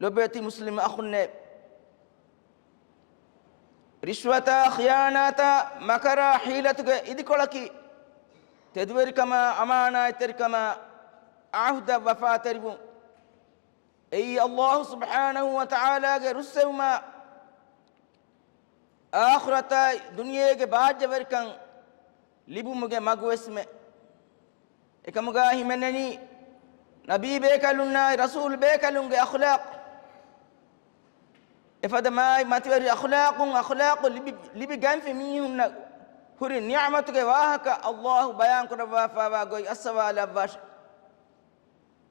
لبيتي مسلم أخن رشوة خيانة مكر حيلتك إذ كلكي تدوير كما أمانة تركما عهد وفاة تربو أي الله سبحانه وتعالى رسوما آخرة دنيا کے باج ورکن لبو مگے مگو اسمے එකමුගා හිමෙන්නනි නබී බේකලුන්නා රසූල් බේකලුන්ගේ අඛලාක් එෆදමායි මතිවරි අඛලාක් ලිබි ගන්ෆි මීහුන්න හුරි නිඅමතුගේ වාහක අල්ලාහ් බයාන් කරවා ෆාවා ගොයි අස්සවාල අබ්වාෂ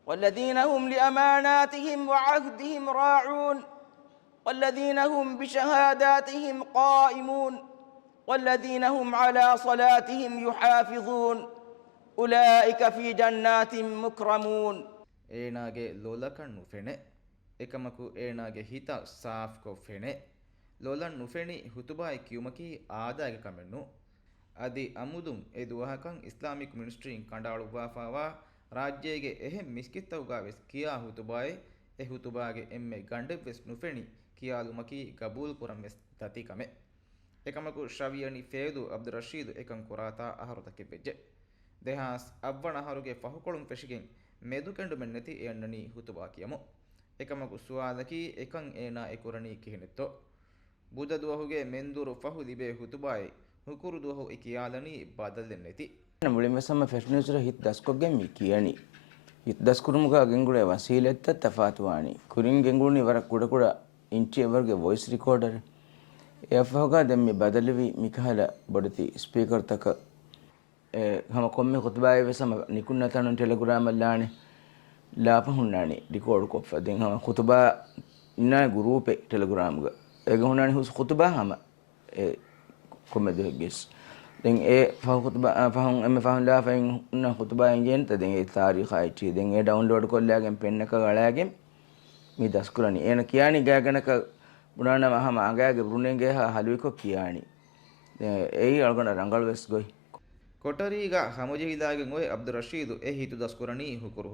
والذين هم لأماناتهم وعهدهم راعون والذين هم بشهاداتهم قائمون والذين هم على صلاتهم يحافظون أولئك في جنات مكرمون ඒනාගේ ලොලකන් නුෆෙනේ එකමකු ඒනාගේ හිත සාෆ් කොෆෙනේ ලොලන් නුෆෙනි හුතුබායි කියුමකි ආදායක කමෙන්නු අදි අමුදුම් ඒ දුවහකන් ඉස්ලාමික් මිනිස්ට්‍රීන් කණ්ඩායම් වාෆාවා රාජ්‍යයේ එහෙ මිස්කිත්තවුගා වෙස් කියා හුතුබායි ඒ හුතුබාගේ එම්මේ ගණ්ඩ වෙස් නුෆෙනි කියාලුමකි ගබූල් කුරම් වෙස් තති කමෙ එකමකු ශ්‍රවියනි ෆේදු අබ්දුල් රෂීද් එකන් කුරාතා අහරුතකෙ වෙජ්ජේ දෙහාස් අවවන හරුගේ ෆහුකොළුම් පෙෂිගෙන් මෙදු කැඬු මෙන්නති එන්නනි හුතුබා කියමු එකමකු සුවාදකි එකන් ඒනා එකුරණී කිහිනෙත්තෝ බුදදුවහුගේ මෙන්දුරු ෆහු ලිබේ හුතුබායි හුකුරු දුවහු එකියාලනි බදල් දෙන්නෙති මුලින්ම සම ෆෙෂ්නියුසර හිත දස්කොගෙන් මි කියනි හිත දස්කුරුමුගා ගෙන්ගුඩේ වසීලෙත්ත තෆාතුවානි කුරින් ගෙන්ගුරුනි වර කුඩ කුඩ ඉන්චි එවර්ගේ වොයිස් රිකෝඩර් එෆහුගා දෙම්මි බදලවි මිකහල බොඩති ස්පීකර් තක हम කොම්මෙ ඛුතුබායේ වෙසම නිකුන්නතන ටෙලිග්‍රෑම් අල්ලානේ ලාපහුන්නානේ රිකෝඩ් කොෆ දෙන් हम ඛුතුබා ඉන්නා ගෲපේ ටෙලිග්‍රෑම් ග ඒක හුන්නානේ හුස් ඛුතුබා हम කොම්මෙ දෙගෙස් දෙන් ඒ ඛුතුබා ෆහුන් එමෙ ෆහුන් ලා ෆයින් උන්න ඛුතුබා ඉන්ජෙන්ත දෙන් ඒ තාරීඛ අයිටි දෙන් ඒ ඩවුන්ලෝඩ් කොල්ලාගෙන් පෙන්නක ගලාගෙන් මේ දස්කුරණි එන කියානි ගෑගනක බුණානම हम ආගෑගේ බුරුණෙන්ගේ හලුවිකෝ කියානි ඒ අල්ගන රංගල් වෙස් ගොයි කොටරීගා හමුජහිදාගෙන් ඔය අබ්දුල් රෂීද් ඒ හිතු දස්කුරණී හුකුරු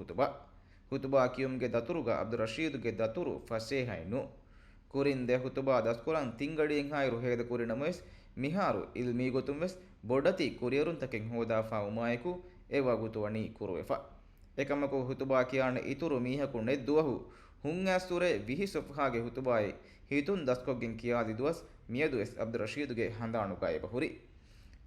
හුතුබා කියුම්ගේ දතුරුගා අබ්දුල් රෂීද්ගේ දතුරු ෆසේහයිනු කුරින් දෙ හුතුබා දස්කුරන් තිංගඩියෙන් හායරු හේද කුරිනමස් මිහාරු ඉල්මී ගොතුම් වෙස් බොඩති කුරියරුන් තකෙන් හෝදාෆා උමායකු ඒ වගුතුවණි කුරුවෙෆා එකමකෝ හුතුබා කියන ඉතුරු මීහකු නෙද්දුවහු හුන් ඇස්තුරේ විහිසොෆ්හාගේ හුතුබායි හිතුන් දස්කොගෙන් කියාදි දුවස් මියදුස් අබ්දුල් රෂීද්ගේ හඳානුකාය බහුරි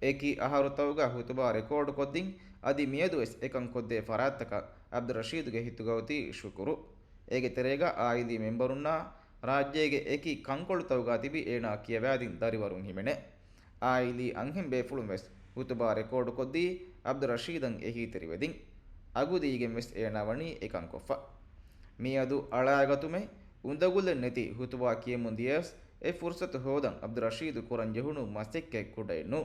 ඒකි අහරුතවුගා හුතුබා ರೆಕಾರ್ಡ್ ಕೊದ್ದಿಂ ಅದಿ ಮಿಯದುಸ್ ಏಕಂ ಕೊದ್ದೆ ಫರಾತ್ತಕ ಅಬ್ದುಲ್ ರಶೀದ್ಗೆ ಹಿತ್ತುಗೌತಿ ಶುಕುರು ಏಗೆ ತೆರೆಗ ಆಯಿದಿ ಮೆಂಬರುನ್ನ ರಾಜ್ಯಗೆ ಏಕಿ ಕಂಕೊಳುತವುಗಾ ತಿಬಿ ಏನಾ ಕಿಯವ್ಯಾದಿನ್ ದರಿವರುನ್ ಹಿಮೆನೆ ಆಯಿಲಿ ಅಂಹೆಂ ಬೇಫುಳುಂ ವೆಸ್ ಹುತುಬಾ ರೆಕಾರ್ಡ್ ಕೊದ್ದಿ ಅಬ್ದುಲ್ ರಶೀದನ್ ಎಹಿ ತೆರಿವೆದಿನ್ ಅಗುದೀಗೆಂ ವೆಸ್ ಏನವಣಿ ಏಕಂ ಕೊಫ್ಫ ಮಿಯದು ಅಳಾಗತುಮೆ ಉಂದಗುಲ್ಲೆ ನೆತಿ ಹುತುಬಾ ಕಿಯಮುನ್ ದಿಯಸ್ ಎ ಫುರ್ಸತ್ ಹೋದನ್ ಅಬ್ದುಲ್ ರಶೀದ್ ಕುರನ್ ಜಹುನು ಮಸ್ತಿಕ್ಕೆ ಕುಡೈನು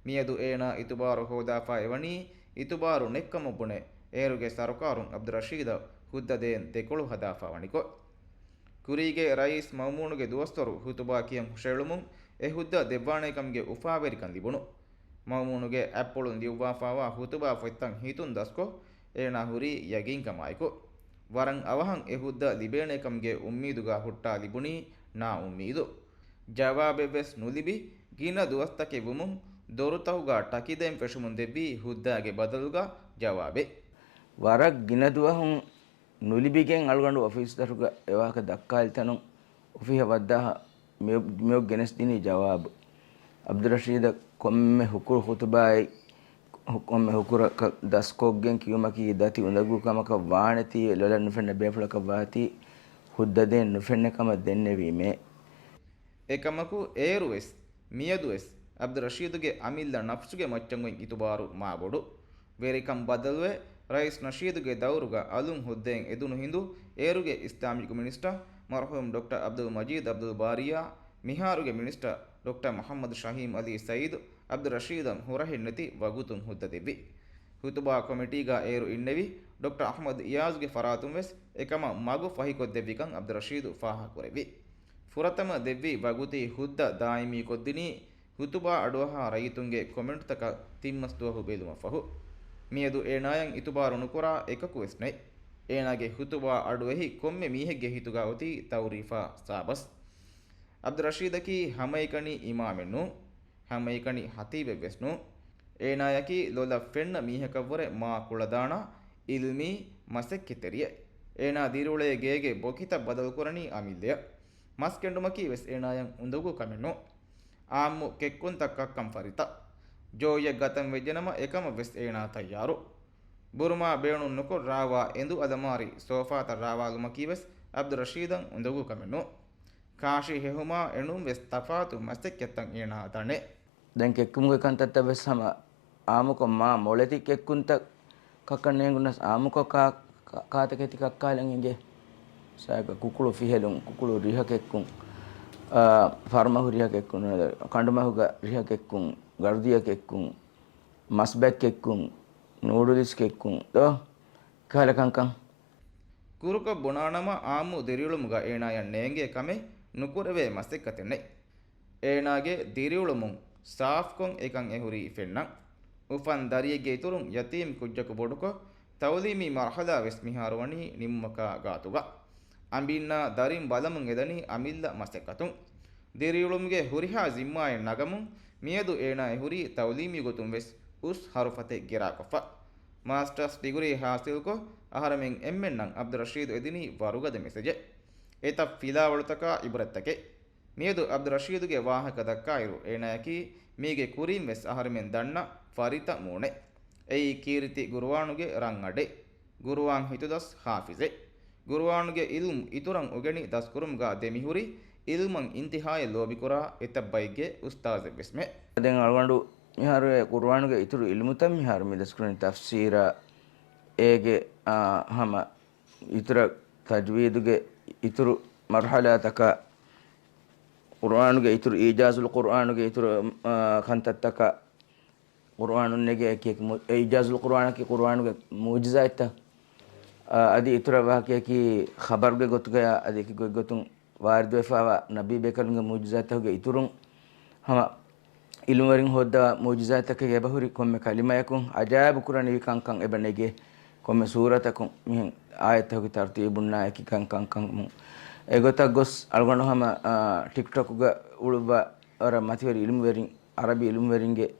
මියදු ඒනා ඉතුබාරු හෝදාෆා එවනි ඉතුබාරු නෙක්කමුබුනේ ඒරුගේ සරකාරුන් අබ්දුල් රෂීද හුද්දදෙන් දෙකොළු හදාෆා වනිකො කුරීගේ රයිස් මවමුණුගේ දුවස්තරු හුතුබා කියම් හුෂෙළුමුන් ඒ හුද්ද දෙවාණේකම්ගේ උෆාවෙරිකන් ලිබුණු මවමුණුගේ ඇප්පොළුන් දිව්වාෆාවා හුතුබා ෆොත්තන් හිතුන් දස්කො ඒනා හුරි යගින් කමයිකො වරන් අවහන් ඒ හුද්ද ලිබේණේකම්ගේ උම්මීදුගා හුට්ටා ලිබුණි නා උම්මීදු ජවාබෙවස් නුලිබි ගින දුවස්තකේ වුමුන් දොරුතවුගා ටකිදෙන් ෆෙෂුමුන් දෙබි හුද්දාගේ බදලුගා ජවාබේ වරක් ගිනදුවහුන් නුලිබිගෙන් අල්ගඬු ඔෆිස් දරුග එවාක දක්කාල් තනු ඔෆිහ වද්දාහ මියොක් ගෙනස් දිනි ජවාබ අබ්දුල් රෂීද් කොම්මෙ හුකුරු ඛුතුබායි කොම්මෙ හුකුර දස්කොග්ගෙන් කියුමකි දති උඳගු කමක වාණති ලොලන් නුෆෙන්න බේෆලක වාති හුද්දදෙන් නුෆෙන්නකම දෙන්නේ වීමේ එකමකු ඒරුවෙස් මියදුවෙස් ಅಬ್ದುಲ್ ರಶೀದ್ಗೆ ಅಮಿಲ್ಲ ನಫ್ಸುಗೆ ಮಚ್ಚಂಗುಯಿನ್ ಇತುಬಾರು ಮಾಗೊಡು ವೇರಿಕಂ ಬದಲ್ವೆ ರೈಸ್ ನಶೀದ್ಗೆ ದೌರುಗ ಅಲುಂ ಹುದ್ದೆನ್ ಎದುನು ಹಿಂದು ಏರುಗೆ ಇಸ್ಲಾಮಿಕ್ ಮಿನಿಸ್ಟರ್ ಮರ್ಹೂಮ್ ಡಾಕ್ಟರ್ ಅಬ್ದುಲ್ ಮಜೀದ್ ಅಬ್ದುಲ್ ಬಾರಿಯಾ ಮಿಹಾರುಗೆ ಮಿನಿಸ್ಟರ್ ಡಾಕ್ಟರ್ ಮೊಹಮ್ಮದ್ ಶಹೀಮ್ ಅಲಿ ಸಯೀದ್ ಅಬ್ದುಲ್ ರಶೀದನ್ ಹೊರಹೆನ್ನತಿ ವಗುತುನ್ ಹುದ್ದದೆವಿ ಹುತುಬಾ ಕಮಿಟಿಗ ಏರು ಇನ್ನೆವಿ ಡಾಕ್ಟರ್ ಅಹಮದ್ ಇಯಾಜ್ಗೆ ಫರಾತುಂ ವೆಸ್ ಏಕಮ ಮಗು ಫಹಿಕೊದ್ದೆವಿಕಂ ಅಬ್ದುಲ್ ರಶೀದ್ ಫಾಹ ಕೊರೆವಿ ಫುರತಮ ದೆವ್ವಿ ವಗುತಿ ಹುದ್ದ ದಾಯಿಮಿ ಕೊದ್ದಿನಿ ಹುತುಬಾ ಅಡುವಹ ರೈತುಂಗೆ ಕಾಮೆಂಟ್ ತಕ ತಿಮ್ಮಸ್ತುವಹು ಬೇಲುಮ ಫಹು ಮಿಯದು ಏನಾಯಂ ಇತುಬಾರು ನುಕುರಾ ಏಕಕು ವೆಸ್ನೈ ඒනාගේ හුතුබා අඩුවෙහි කොම්මෙ මීහෙක්ගේ හිතුගා ඔති තවරීෆා සාබස් අබ්දුල් රෂීදකි හමයිකනි ඉමාමෙන්නු හමයිකනි හතීබෙ වෙස්නු ඒනායකි ලොල ෆෙන්න මීහකවර මා කුලදාන ඉල්මි මසෙක් කිතරිය ඒනා දිරුලේ ගේගේ බොකිත බදල් කරණි අමිල්ය මස් කෙඬුමකි වෙස් ඒනායන් උඳුගු කමෙන්නු ආම්මු කෙක්කුන් තක්කක්කම් ෆරිත ජෝය ගතම් වෙජනම එකම වෙස් ඒනා තයාරු බුරුමා බේණු නුකො රාවා එඳු අදමාරි සෝෆාත රාවාලුමකි වෙස් අබ්දුල් රෂීදන් උඳුගු කමෙන්නු කාෂි හෙහුමා එනුම් වෙස් තෆාතු මසෙක් යත්තන් ඒනා තනේ දැන් කෙක්කුමුගේ කන්තත්ත වෙස් සම ආමුක මා මොලෙති කෙක්කුන්ත කකන්නේ ගුණස් ආමුක කාතකෙති කක්කාලෙන් ඉගේ සායක කුකුළු ෆිහෙලුම් කුකුළු රිහකෙක්කුන් ෆර්මහුරියකෙක්කුන් කණ්ඩමහුග රිහකෙක්කුන් ගර්දියකෙක්කුන් මස්බැක්කෙක්කුන් නූඩුලිස්කෙක්කුන් දෝ කාලකංකං ಕುರುಕ ಬುಣಾಣಮ ಆಮು ದಿರಿಯುಳುಮುಗ ಏನಾಯನ್ ನೇಂಗೆ ಕಮೆ ನುಕುರವೆ ಮಸ್ತೆಕ್ಕತೆನ್ನೆ ಏನಾಗೆ ದಿರಿಯುಳುಮುಂ ಸಾಫ್ಕೊಂ ಏಕಂ ಎಹುರಿ ಫೆನ್ನ ಉಫನ್ ದರಿಯಗೆ ಇತುರುಂ ಯತೀಮ್ ಕುಜ್ಜಕು ಬೊಡುಕೊ ತೌಲೀಮಿ ಮರ್ಹಲ ವೆಸ್ಮಿಹಾರುವಣಿ ನಿಮ್ಮಕ ಗಾತುಗ ಅಂಬಿನ್ನ ದರಿಂ ಬಲಮುಂ ಎದನಿ ಅಮಿಲ್ಲ ಮಸ್ತೆಕ್ಕತುಂ ದಿರಿಯುಳುಮುಗೆ ಹುರಿಹಾ ಜಿಮ್ಮಾಯ ನಗಮುಂ ಮಿಯದು ಏನ ಎಹುರಿ ತೌಲೀಮಿ ಗೊತುಂ ವೆಸ್ ಉಸ್ ಹರುಫತೆ ಗಿರಾಕೊಫ ಮಾಸ್ಟರ್ಸ್ ಡಿಗ್ರಿ ಹಾಸಿಲ್ಕೊ ಅಹರಮೆಂ ಎಮ್ಮೆನ್ನಂ ಅಬ್ದುಲ್ ರಷೀದ್ ಎದಿನಿ ವರುಗದ ಮೆಸೇಜ್ ಏತ ಫಿಲಾವಳುತಕ ಇಬ್ರತ್ತಕೆ ಮಿಯದು ಅಬ್ದುಲ್ ರಷೀದ್ಗೆ ವಾಹಕ ದಕ್ಕಾಯಿರು ಏನಾಯಕಿ ಮೀಗೆ ಕುರಿಂ ವೆಸ್ ಅಹರಮೆಂ ದಣ್ಣ ಫರಿತ ಮೂಣೆ ಎಯಿ ಕೀರ್ತಿ ಗುರುವಾಣುಗೆ ರಂಗಡೆ ಗುರುವಾನ್ ಹಿತುದಸ್ ಹಾಫಿಜೆ ಗುರುವಾಣುಗೆ ಇಲ್ಮ್ ಇತುರಂ ಉಗೆಣಿ ದಸ್ಕುರುಂಗ ದೆಮಿಹುರಿ ಇಲ್ಮಂ ಇಂತಿಹಾಯ ಲೋಬಿಕುರಾ ಎತಬ್ಬೈಗೆ ಉಸ್ತಾಜ್ ವೆಸ್ಮೆ දැන් අලවඬු මිහාරුවේ කුර්ආනුගේ ඉතුරු ඉල්මුතම් මිහාරු මිදස්කුරේ තෆ්සීර ඒගේ හම ඉතුරු තජ්වීදුගේ ඉතුරු මර්හලාතක කුර්ආනුගේ ඉතුරු ඊජාසුල් කුර්ආනුගේ ඉතුරු කන්තත්තක කුර්ආනුන්නේගේ එකෙක් ඊජාසුල් කුර්ආනකේ කුර්ආනුගේ මුජිසායිත අදි ඉතුරු වාක්‍යකි ඛබර්ගේ ගොතුගේ අදි කි ගොතුන් වාරිද වෙෆාවා නබී බේකරුගේ මුජිසාතගේ ඉතුරුන් හම ඉලුවරින් හොද්දා මුජිසාතකගේ බහුරි කොම්මේ කලිමයකුන් අජාබ කුරණි කංකං එබනේගේ කොම්මේ සූරතකුන් මිහින් ආයතහුගේ තර්තිබුන්නා එකි කංකං එගොතක් ගොස් අල්ගොනහම ටික්ටොක් උග උළුබ අර මතිවරි ඉලුම්වරින් අරබි ඉලුම්වරින්ගේ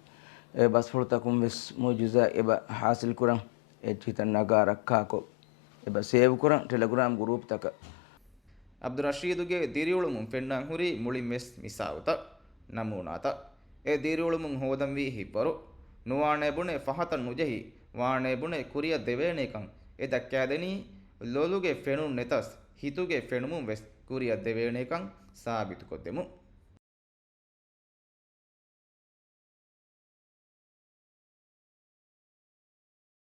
බස් ෆොල්තකුම් වෙස් මුජිසා එබ හාසිල් කුරන් එච්චිතන් නගාරක්කාකෝ එබ සේව් කුරන් ටෙලිග්‍රෑම් ගෲප් තක ಅಬ್ದುಲ್ ರಷೀದುಗೆ ದಿರಿಯುಳುಮುಂ ಫೆನ್ನಂ ಹುರಿ ಮುಳಿಂ ವೆಸ್ ಮಿಸಾವುತ ನಮೂನಾತ ಎ ದಿರಿಯುಳುಮುಂ ಹೋದಂ ವಿ ಹಿಬ್ಬರು ನುವಾಣೆ ಬುಣೆ ಫಹತ ನುಜಹಿ ವಾಣೆ ಬುಣೆ ಕುರಿಯ ದೆವೇಣೇಕಂ ಎ ದಕ್ಕಾದೆನಿ ಲೋಲುಗೆ ಫೆಣು ನೆತಸ್ ಹಿತುಗೆ ಫೆಣುಮುಂ ವೆಸ್ ಕುರಿಯ ದೆವೇಣೇಕಂ ಸಾಬಿತು ಕೊದ್ದೆಮು